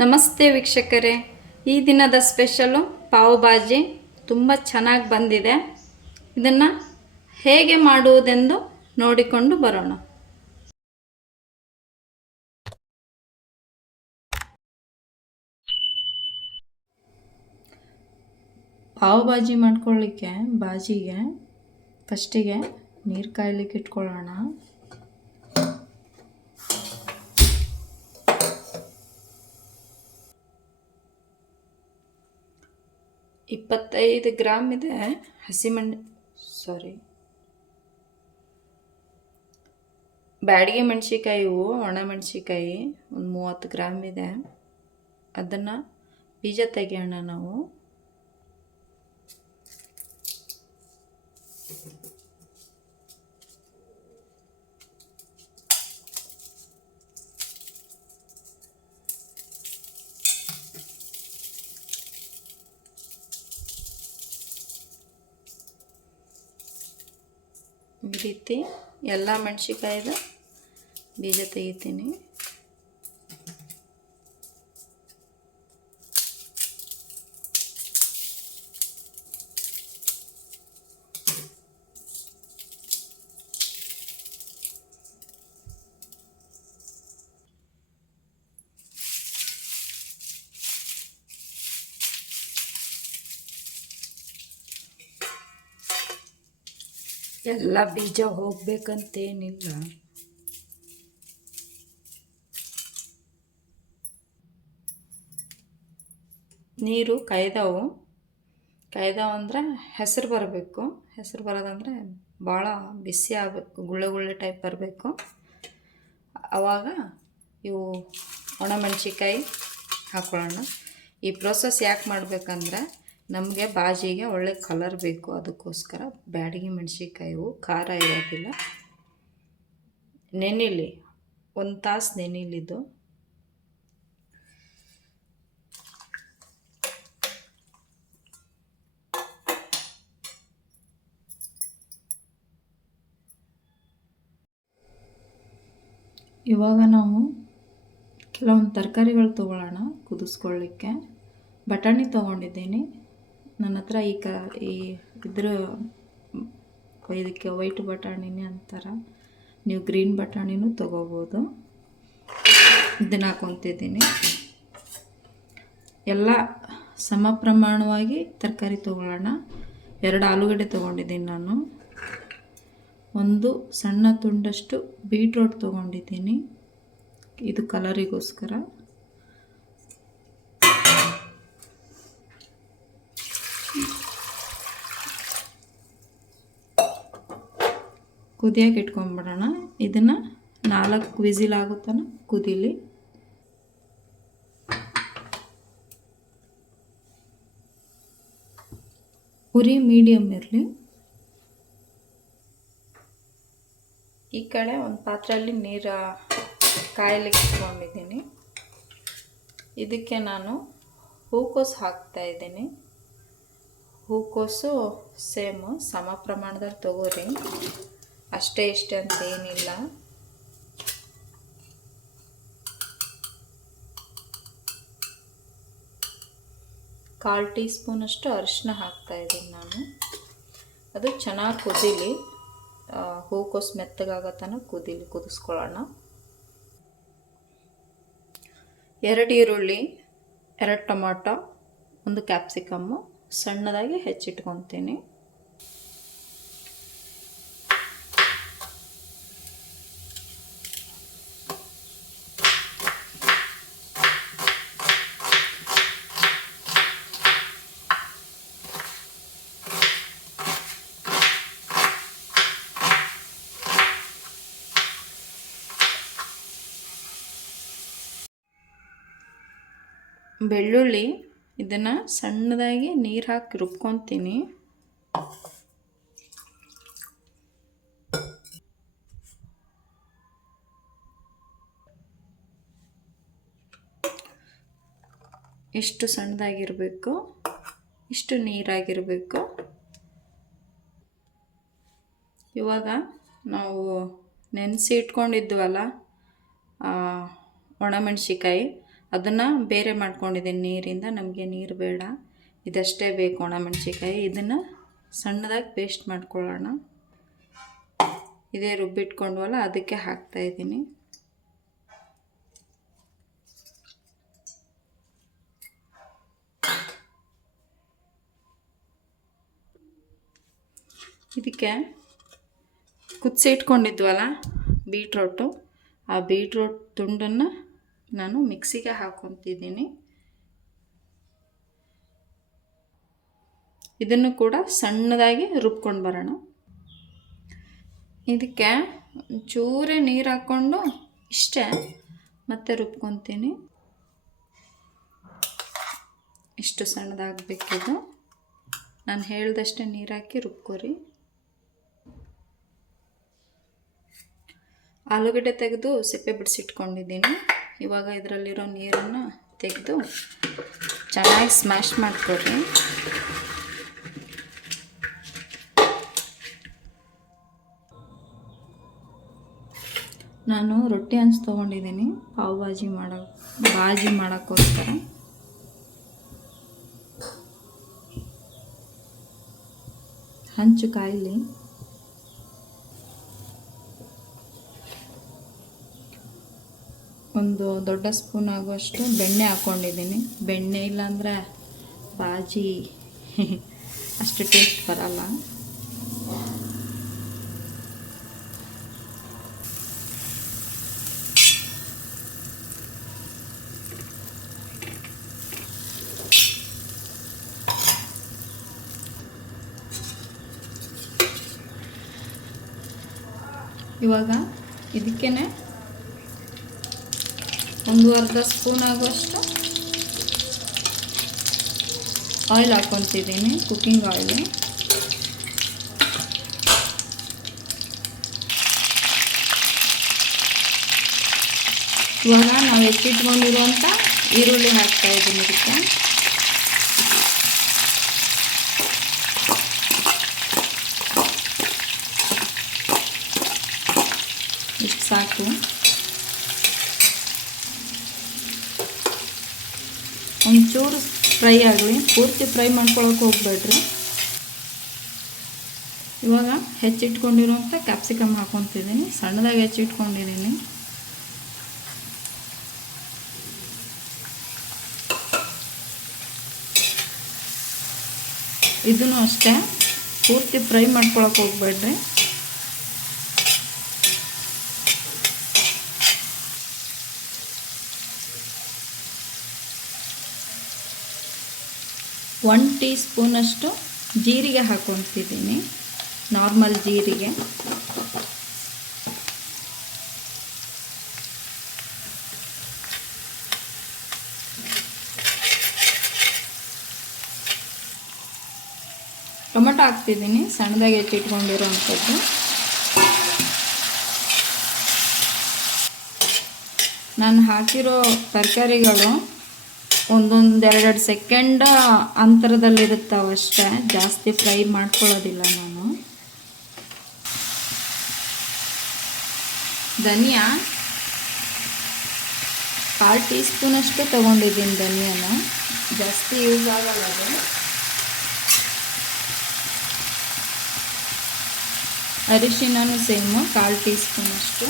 ನಮಸ್ತೆ ವೀಕ್ಷಕರೇ, ಈ ದಿನದ ಸ್ಪೆಷಲು ಪಾವ್ ಭಾಜಿ ತುಂಬ ಚೆನ್ನಾಗಿ ಬಂದಿದೆ. ಇದನ್ನು ಹೇಗೆ ಮಾಡುವುದೆಂದು ನೋಡಿಕೊಂಡು ಬರೋಣ. ಪಾವ್ ಭಾಜಿ ಮಾಡ್ಕೊಳ್ಳಿಕ್ಕೆ ಬಾಜಿಗೆ ಫಸ್ಟಿಗೆ ನೀರು ಕಾಯ್ಲಿಕ್ಕೆ ಇಟ್ಕೊಳ್ಳೋಣ. $25 ಇದೆ ಬ್ಯಾಡಗಿ ಮೆಣಸಿಕಾಯಿ, ಒಣ ಮೆಣಸಿಕಾಯಿ ಒಂದು 30 ಗ್ರಾಮ್ ಇದೆ. ಅದನ್ನು ಬೀಜ ತೆಗೆಯೋಣ ನಾವು. ಈ ರೀತಿ ಎಲ್ಲ ಮೆಣಸಿಕಾಯ್ದ ಬೀಜ ತೆಗಿತೀನಿ. ಎಲ್ಲ ಬೀಜ ಹೋಗ್ಬೇಕಂತೇನಿಲ್ಲ. ನೀರು ಕಾಯ್ದಾವು ಅಂದರೆ ಹೆಸರು ಬರಬೇಕು. ಹೆಸರು ಬರೋದಂದರೆ ಭಾಳ ಬಿಸಿ ಆಗಬೇಕು, ಗುಳ್ಳೆ ಟೈಪ್ ಬರಬೇಕು. ಆವಾಗ ಇವು ಒಣಮೆಣ್ಸಿಕಾಯಿ ಹಾಕೊಳ್ಳೋಣ. ಈ ಪ್ರೋಸೆಸ್ ಯಾಕೆ ಮಾಡಬೇಕಂದ್ರೆ ನಮಗೆ ಬಾಜಿಗೆ ಒಳ್ಳೆ ಕಲರ್ ಬೇಕು. ಅದಕ್ಕೋಸ್ಕರ ಬ್ಯಾಡಗಿ ಮೆಣಸಿಕಾಯಿವು ಖಾರ ಇರೋದಿಲ್ಲ. ನೆನಿಲಿ 1 ತಾಸು ನೆನಿಲಿದ್ದು. ಇವಾಗ ನಾವು ಕೆಲವೊಂದು ತರಕಾರಿಗಳು ತೊಗೊಳ್ಳೋಣ ಕುದಿಸ್ಕೊಳ್ಳಿಕ್ಕೆ. ಬಟಾಣಿ ತೊಗೊಂಡಿದ್ದೀನಿ. ನನ್ನ ಹತ್ರ ಇದಕ್ಕೆ ವೈಟ್ ಬಟಾಣಿನೇ ಅಂತಾರೆ, ನೀವು ಗ್ರೀನ್ ಬಟಾಣಿನೂ ತೊಗೋಬೋದು. ಇದನ್ನು ಹಾಕೊತಿದ್ದೀನಿ. ಎಲ್ಲ ಸಮ ಪ್ರಮಾಣವಾಗಿ ತರಕಾರಿ ತೊಗೊಳ್ಳೋಣ. 2 ಆಲೂಗಡ್ಡೆ ತೊಗೊಂಡಿದ್ದೀನಿ ನಾನು. 1 ಸಣ್ಣ ತುಂಡಷ್ಟು ಬೀಟ್ರೋಟ್ ತೊಗೊಂಡಿದ್ದೀನಿ, ಇದು ಕಲರಿಗೋಸ್ಕರ. ಕುದಿಯೋಕೆ ಇಟ್ಕೊಂಡ್ಬಿಡೋಣ. ಇದನ್ನು 4 ವಿಸಿಲ್ ಆಗುತ್ತಾನ ಕುದೀಲಿ. ಉರಿ ಮೀಡಿಯಮ್ ಇರಲಿ. ಈ ಕಡೆ ಒಂದು ಪಾತ್ರೆಯಲ್ಲಿ ನೀರು ಕಾಯಲಿಕ್ಕೆ ಇಟ್ಕೊಂಡಿದ್ದೀನಿ. ಇದಕ್ಕೆ ನಾನು ಹೂಕೋಸು ಹಾಕ್ತಾಯಿದ್ದೀನಿ. ಹೂಕೋಸು ಸೇಮ್ ಸಮ ಪ್ರಮಾಣದಲ್ಲಿ ತಗೋರಿ, ಅಷ್ಟೇ ಇಷ್ಟೇ ಅಂತ ಏನಿಲ್ಲ. ಕಾಲು ಟೀ ಸ್ಪೂನಷ್ಟು ಅರಿಶಿನ ಹಾಕ್ತಾಯಿದ್ದೀನಿ ನಾನು. ಅದು ಚೆನ್ನಾಗಿ ಕುದೀಲಿ, ಹೂಕೋಸು ಮೆತ್ತಗಾಗೋ ತನಕ ಕುದಿಸ್ಕೊಳ್ಳೋಣ. 2 ಈರುಳ್ಳಿ, 2 ಟೊಮಾಟೊ, 1 ಕ್ಯಾಪ್ಸಿಕಮ್ಮು ಸಣ್ಣದಾಗಿ ಹೆಚ್ಚಿಟ್ಕೊತೀನಿ. ಬೆಳ್ಳುಳ್ಳಿ, ಇದನ್ನು ಸಣ್ಣದಾಗಿ ನೀರು ಹಾಕಿ ರುಬ್ಕೊತೀನಿ. ಇಷ್ಟು ಸಣ್ಣದಾಗಿರಬೇಕು, ಇಷ್ಟು ನೀರಾಗಿರಬೇಕು. ಇವಾಗ ನಾವು ನೆನೆಸಿ ಇಟ್ಕೊಂಡಿದ್ವಲ್ಲ ಒಣಮೆಣ್ಸಿಕಾಯಿ, ಅದನ್ನು ಬೇರೆ ಮಾಡ್ಕೊಂಡಿದ್ದೀನಿ ನೀರಿಂದ. ನಮಗೆ ನೀರು ಬೇಡ, ಇದಷ್ಟೇ ಬೇಕು ಒಣಮೆಣಸಿಕಾಯಿ. ಇದನ್ನು ಸಣ್ಣದಾಗಿ ಪೇಸ್ಟ್ ಮಾಡ್ಕೊಳ್ಳೋಣ. ಇದೇ ರುಬ್ಬಿಟ್ಕೊಂಡ್ವಲ್ಲ ಅದಕ್ಕೆ ಹಾಕ್ತಾಯಿದ್ದೀನಿ. ಇದಕ್ಕೆ ಕುದಿಸಿಟ್ಕೊಂಡಿದ್ವಲ್ಲ ಬೀಟ್ರೋಟು, ಆ ಬೀಟ್ರೋಟ್ ತುಂಡನ್ನು ನಾನು ಮಿಕ್ಸಿಗೆ ಹಾಕ್ಕೊತಿದ್ದೀನಿ. ಇದನ್ನು ಕೂಡ ಸಣ್ಣದಾಗಿ ರುಬ್ಕೊಂಡು ಬರೋಣ. ಇದಕ್ಕೆ ಚೂರೇ ನೀರು ಹಾಕ್ಕೊಂಡು ಇಷ್ಟೇ ಮತ್ತೆ ರುಬ್ಕೊತೀನಿ. ಇಷ್ಟು ಸಣ್ಣದಾಗಬೇಕಿದು. ನಾನು ಹೇಳ್ದಷ್ಟೇ ನೀರು ಹಾಕಿ ರುಬ್ಕೊರಿ. ಆಲೂಗಡ್ಡೆ ತೆಗೆದು ಸಿಪ್ಪೆ ಬಿಡಿಸಿಟ್ಕೊಂಡಿದ್ದೀನಿ. ಇವಾಗ ಇದರಲ್ಲಿರೋ ನೀರನ್ನು ತೆಗೆದು ಚೆನ್ನಾಗಿ ಸ್ಮ್ಯಾಶ್ ಮಾಡ್ಕೊಡ್ರಿ. ನಾನು ರೊಟ್ಟಿ ಹಂಚು ತೊಗೊಂಡಿದ್ದೀನಿ ಪಾವ್ ಬಾಜಿ ಮಾಡೋಕ್ಕೋಸ್ಕರ. ಹಂಚು ಕಾಯಿಲಿ. ಒಂದು ದೊಡ್ಡ ಸ್ಪೂನ್ ಆಗುವಷ್ಟು ಬೆಣ್ಣೆ ಹಾಕ್ಕೊಂಡಿದ್ದೀನಿ. ಬೆಣ್ಣೆ ಇಲ್ಲಾಂದರೆ ಬಾಜಿ ಅಷ್ಟು ಟೇಸ್ಟ್ ಬರಲ್ಲ. ಇವಾಗ ಇದಕ್ಕೇ ಒಂದು ಅರ್ಧ ಸ್ಪೂನ್ ಆಗುವಷ್ಟು ಆಯಿಲ್ ಹಾಕ್ಕೊತಿದ್ದೀನಿ, ಕುಕ್ಕಿಂಗ್ ಆಯಿಲ್. ಇವಾಗ ನಾವು ಹೆಚ್ಚಿಟ್ಕೊಂಡಿರುವಂಥ ಈರುಳ್ಳಿ ಹಾಕ್ತಾಯಿದ್ದೀನಿ. ಇದಕ್ಕೆ ಇಷ್ಟು ಸಾಕು. ಒಂಚೂರು ಫ್ರೈ ಆಗಲಿ, ಪೂರ್ತಿ ಫ್ರೈ ಮಾಡ್ಕೊಳಕ್ಕೆ ಹೋಗ್ಬೇಡ್ರಿ. ಇವಾಗ ಹೆಚ್ಚಿಟ್ಕೊಂಡಿರುವಂಥ ಕ್ಯಾಪ್ಸಿಕಮ್ ಹಾಕ್ಕೊತಿದ್ದೀನಿ. ಸಣ್ಣದಾಗಿ ಹೆಚ್ಚಿಟ್ಕೊಂಡಿದ್ದೀನಿ. ಇದನ್ನು ಅಷ್ಟೇ ಪೂರ್ತಿ ಫ್ರೈ ಮಾಡ್ಕೊಳಕ್ಕೆ ಹೋಗ್ಬೇಡ್ರಿ. ಒನ್ ಟೀ ಸ್ಪೂನಷ್ಟು ಜೀರಿಗೆ ಹಾಕ್ಕೊತಿದ್ದೀನಿ, ನಾರ್ಮಲ್ ಜೀರಿಗೆ. ಟೊಮೆಟೊ ಹಾಕ್ತಿದ್ದೀನಿ, ಸಣ್ಣದಾಗಿ ಹೆಚ್ಚಿಟ್ಕೊಂಡಿರೋವಂಥದ್ದು. ನಾನು ಹಾಕಿರೋ ತರಕಾರಿಗಳು ಒಂದೊಂದೆರಡೆರಡು ಸೆಕೆಂಡ್ ಅಂತರದಲ್ಲಿರುತ್ತವಷ್ಟೇ, ಜಾಸ್ತಿ ಫ್ರೈ ಮಾಡ್ಕೊಳ್ಳೋದಿಲ್ಲ ನಾನು. ಧನಿಯಾ 1/4 ಟೀ ಸ್ಪೂನಷ್ಟು ತೊಗೊಂಡಿದ್ದೀನಿ. ಧನಿಯಾನ ಜಾಸ್ತಿ ಯೂಸ್ ಆಗಲ್ಲ ಅದು. ಅರಿಶಿನೂ ಸೇಮು 1/4 ಟೀ ಸ್ಪೂನಷ್ಟು.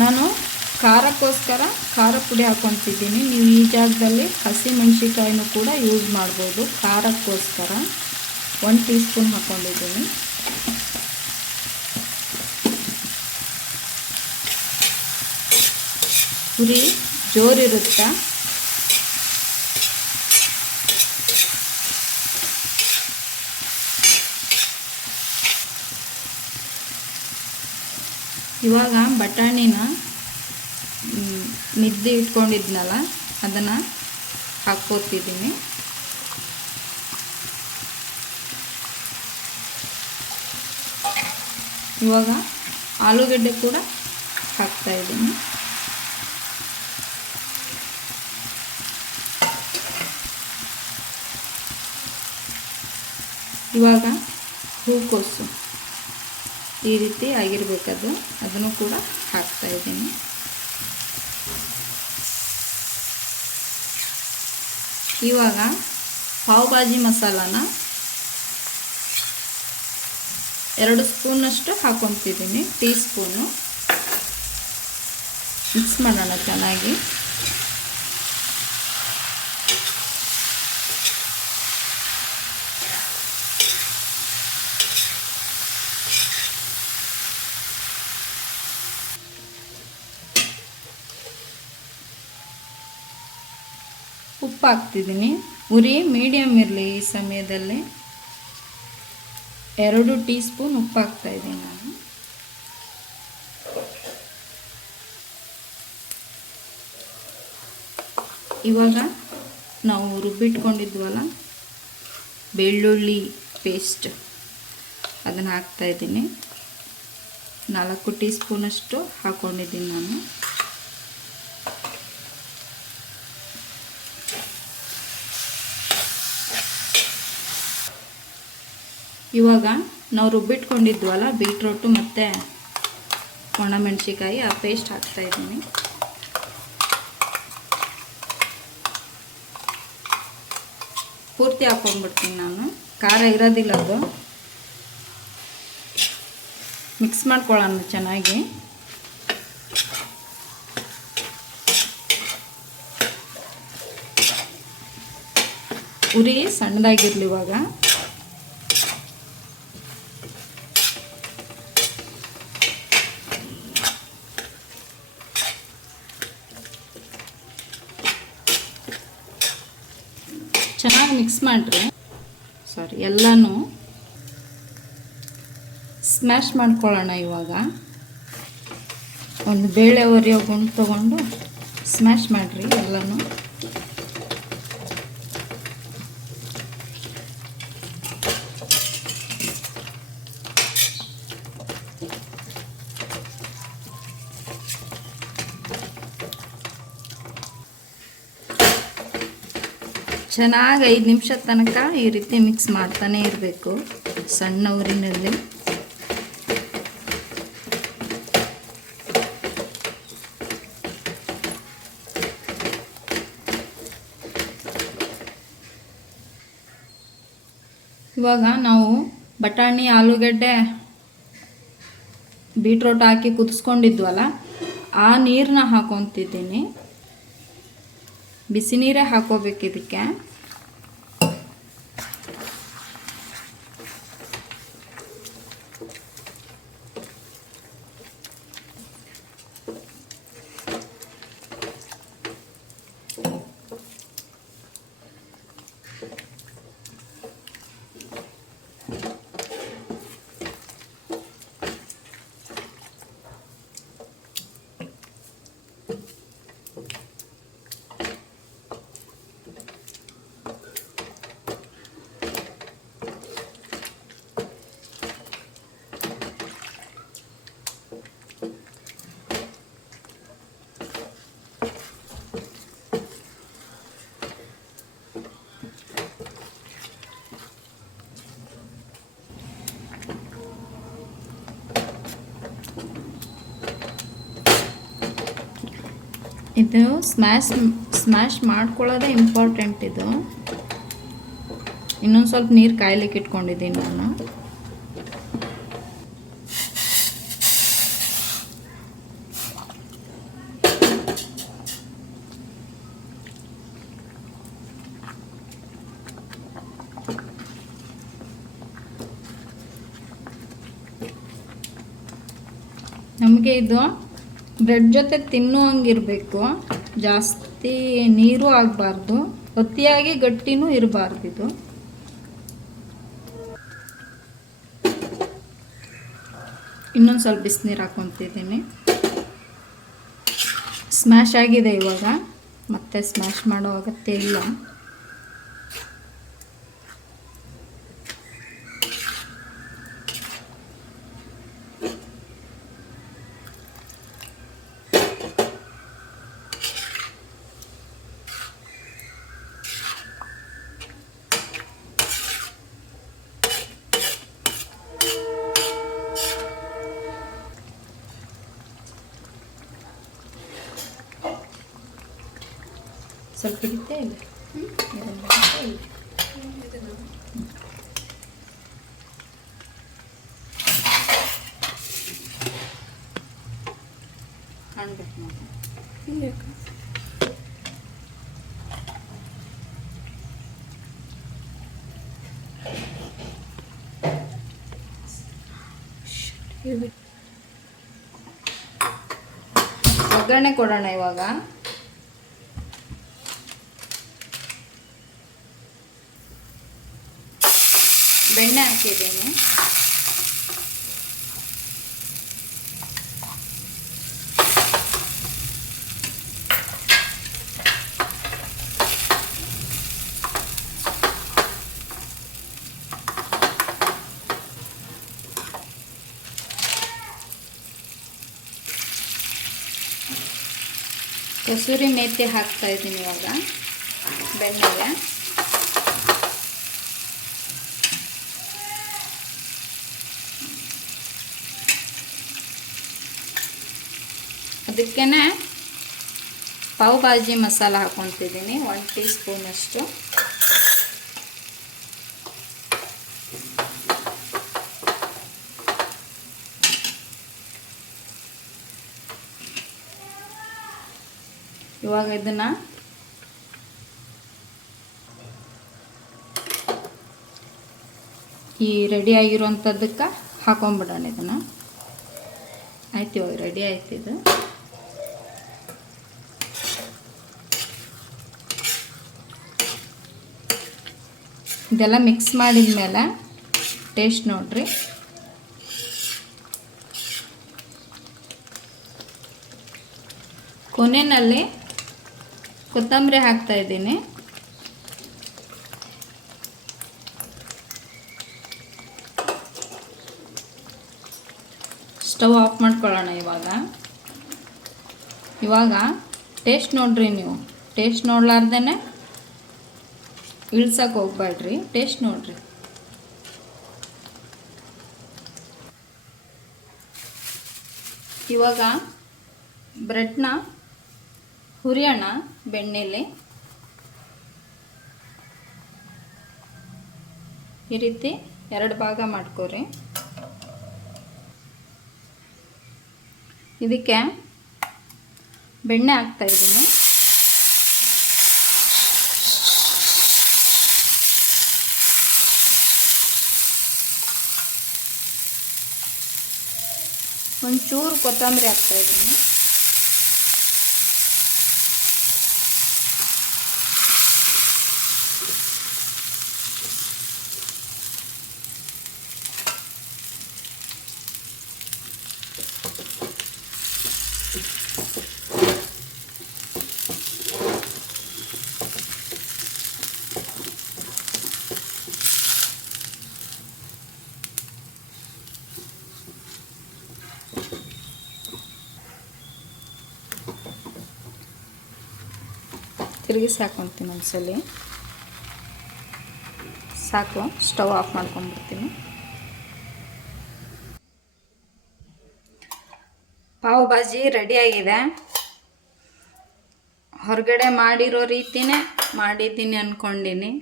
ನಾನು ಖಾರಕ್ಕೋಸ್ಕರ ಖಾರ ಪುಡಿ ಹಾಕ್ಕೊತಿದ್ದೀನಿ. ನೀವು ಈ ಜಾಗದಲ್ಲಿ ಹಸಿಮೆಣಸಿಕಾಯಿನೂ ಕೂಡ ಯೂಸ್ ಮಾಡ್ಬೋದು. ಖಾರಕ್ಕೋಸ್ಕರ 1 ಟೀ ಸ್ಪೂನ್ ಹಾಕ್ಕೊಂಡಿದ್ದೀನಿ. ಉರಿ ಜೋರಿರುತ್ತೆ. ಇವಾಗ ಬಟಾಣಿನ ಮಿದ್ದಿ ಇಟ್ಕೊಂಡಿದ್ನಲ್ಲ ಅದನ್ನು ಹಾಕ್ಕೋತಿದ್ದೀನಿ. ಇವಾಗ ಆಲೂಗಡ್ಡೆ ಕೂಡ ಹಾಕ್ತಾಯಿದ್ದೀನಿ. ಇವಾಗ ಹೂಕೋಸು ಈ ರೀತಿ ಆಗಿರಬೇಕದು. ಅದನ್ನು ಕೂಡ ಹಾಕ್ತಾಯಿದ್ದೀನಿ. ಇವಾಗ ಪಾವ್ ಭಾಜಿ ಮಸಾಲಾನ 2 ಸ್ಪೂನಷ್ಟು ಹಾಕ್ಕೊತಿದ್ದೀನಿ, ಟೀ ಸ್ಪೂನು. ಮಿಕ್ಸ್ ಮಾಡೋಣ ಚೆನ್ನಾಗಿ. ಉಪ್ಪು ಹಾಕ್ತಿದ್ದೀನಿ. ಉರಿ ಮೀಡಿಯಮ್ ಇರಲಿ. ಈ ಸಮಯದಲ್ಲಿ 2 ಟೀ ಸ್ಪೂನ್ ಉಪ್ಪು ಹಾಕ್ತಾಯಿದ್ದೀನಿ ನಾನು. ಇವಾಗ ನಾವು ರುಬ್ಬಿಟ್ಕೊಂಡಿದ್ವಲ್ಲ ಬೆಳ್ಳುಳ್ಳಿ ಪೇಸ್ಟ್, ಅದನ್ನು ಹಾಕ್ತಾಯಿದ್ದೀನಿ. 4 ಟೀ ಸ್ಪೂನಷ್ಟು ಹಾಕ್ಕೊಂಡಿದ್ದೀನಿ ನಾನು. ಇವಾಗ ನಾವು ರುಬ್ಬಿಟ್ಕೊಂಡಿದ್ವಲ್ಲ ಬೀಟ್ರೋಟು ಮತ್ತು ಒಣಮೆಣಸಿಕಾಯಿ, ಆ ಪೇಸ್ಟ್ ಹಾಕ್ತಾಯಿದ್ದೀನಿ. ಪೂರ್ತಿ ಹಾಕ್ಕೊಂಡ್ಬಿಡ್ತೀನಿ ನಾನು, ಖಾರ ಇರೋದಿಲ್ಲ ಅದು. ಮಿಕ್ಸ್ ಮಾಡ್ಕೊಳ್ಳೋಣ ಚೆನ್ನಾಗಿ. ಉರಿ ಸಣ್ಣದಾಗಿರಲಿ ಇವಾಗ. ಚೆನ್ನಾಗಿ ಮಿಕ್ಸ್ ಮಾಡಿರಿ. ಎಲ್ಲನೂ ಸ್ಮ್ಯಾಶ್ ಮಾಡ್ಕೊಳ್ಳೋಣ. ಇವಾಗ ಒಂದು ಬೇಳೆ ಒರೆಯೋ ಗುಂಡು ತೊಗೊಂಡು ಸ್ಮ್ಯಾಶ್ ಮಾಡಿರಿ ಎಲ್ಲನೂ. ಚೆನ್ನಾಗಿ 5 ನಿಮಿಷದ ತನಕ ಈ ರೀತಿ ಮಿಕ್ಸ್ ಮಾಡ್ತಾನೇ ಇರಬೇಕು ಸಣ್ಣ ಉರಿನಲ್ಲಿ. ಇವಾಗ ನಾವು ಬಟಾಣಿ, ಆಲೂಗಡ್ಡೆ, ಬೀಟ್ರೋಟ್ ಹಾಕಿ ಕುದಿಸ್ಕೊಂಡಿದ್ವಲ್ಲ, ಆ ನೀರನ್ನ ಹಾಕೊತಿದ್ದೀನಿ. ಬಿಸಿ ನೀರೇ ಹಾಕೋಬೇಕು ಇದಕ್ಕೆ. ಇದು ಸ್ಮ್ಯಾಶ್ ಮಾಡ್ಕೊಳ್ಳೋದೇ ಇಂಪಾರ್ಟೆಂಟ್. ಇದು ಇನ್ನೊಂದು ಸ್ವಲ್ಪ ನೀರು ಕಾಯ್ಲಿಕ್ಕೆ ಇಟ್ಕೊಂಡಿದ್ದೀನಿ ನಾನು. ನಮಗೆ ಇದು ಬ್ರೆಡ್ ಜೊತೆ ತಿನ್ನುವಂಗಿರಬೇಕು. ಜಾಸ್ತಿ ನೀರು ಆಗಬಾರ್ದು, ಅತಿಯಾಗಿ ಗಟ್ಟಿನೂ ಇರಬಾರ್ದು. ಇದು ಇನ್ನೊಂದು ಸ್ವಲ್ಪ ಬಿಸಿನೀರು ಹಾಕ್ಕೊತಿದ್ದೀನಿ. ಸ್ಮ್ಯಾಶ್ ಆಗಿದೆ ಇವಾಗ, ಮತ್ತೆ ಸ್ಮ್ಯಾಶ್ ಮಾಡೋ ಅಗತ್ಯ ಇಲ್ಲ. ಸ್ವಲ್ಪ ಹಿಡಿತೇ ಇಲ್ಲ ಕಾಣ್ಬೇಕು ನೋಡಿ ಒಗ್ಗರಣೆ ಕೊಡೋಣ ಇವಾಗ. ಬೆಣ್ಣೆ ಹಾಕಿದ್ದೀನಿ. ಕಸೂರಿ ಮೇಥಿ ಹಾಕ್ತಾ ಇದ್ದೀನಿ ಇವಾಗ ಬೆಣ್ಣೆಗೆ. ಅದಕ್ಕೆ ಪಾವ್ ಭಾಜಿ ಮಸಾಲ ಹಾಕ್ಕೊತಿದ್ದೀನಿ 1 ಟೀ ಸ್ಪೂನ್ ಅಷ್ಟು. ಇವಾಗ ಇದನ್ನು ಈ ರೆಡಿ ಆಗಿರೋಂಥದ್ದಕ್ಕೆ ಹಾಕೊಂಡ್ಬಿಡೋಣ. ಇದನ್ನು ಆಯ್ತು, ಇವಾಗ ರೆಡಿ ಆಯ್ತು ಇದು. ಇದೆಲ್ಲ ಮಿಕ್ಸ್ ಮಾಡಿದ ಮೇಲೆ ಟೇಸ್ಟ್ ನೋಡ್ರಿ. ಕೊನೆಯಲ್ಲಿ ಕೊತ್ತಂಬರಿ ಹಾಕ್ತಾ ಇದ್ದೀನಿ. ಸ್ಟವ್ ಆಫ್ ಮಾಡ್ಕೊಳ್ಳೋಣ ಇವಾಗ ಟೇಸ್ಟ್ ನೋಡ್ರಿ. ನೀವು ಟೇಸ್ಟ್ ನೋಡ್ಲಾರ್ದೇ ಇಳ್ಸಕ್ಕೆ ಹೋಗ್ಬೇಡ್ರಿ, ಟೇಸ್ಟ್ ನೋಡ್ರಿ. ಇವಾಗ ಬ್ರೆಡ್ನ ಹುರಿಯೋಣ ಬೆಣ್ಣೆಲಿ. ಈ ರೀತಿ 2 ಭಾಗ ಮಾಡ್ಕೊರಿ. ಇದಕ್ಕೆ ಬೆಣ್ಣೆ ಹಾಕ್ತಾ ಇದ್ದೀನಿ. ಒಂಚೂರು ಕೊತ್ತಂಬರಿ ಹಾಕ್ತಾ ಇದ್ದೀನಿ. ತಿರುಗಿಸಿ ಹಾಕ್ಕೊತೀನಿ ಒಂದ್ಸಲಿ. ಸಾಕು, ಸ್ಟವ್ ಆಫ್ ಮಾಡ್ಕೊಂಡ್ಬಿಡ್ತೀನಿ. ಪಾವ್ ಭಾಜಿ ರೆಡಿಯಾಗಿದೆ. ಹೊರಗಡೆ ಮಾಡಿರೋ ರೀತಿಯೇ ಮಾಡಿದ್ದೀನಿ ಅಂದ್ಕೊಂಡಿನಿ.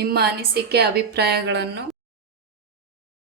ನಿಮ್ಮ ಅನಿಸಿಕೆ ಅಭಿಪ್ರಾಯಗಳನ್ನು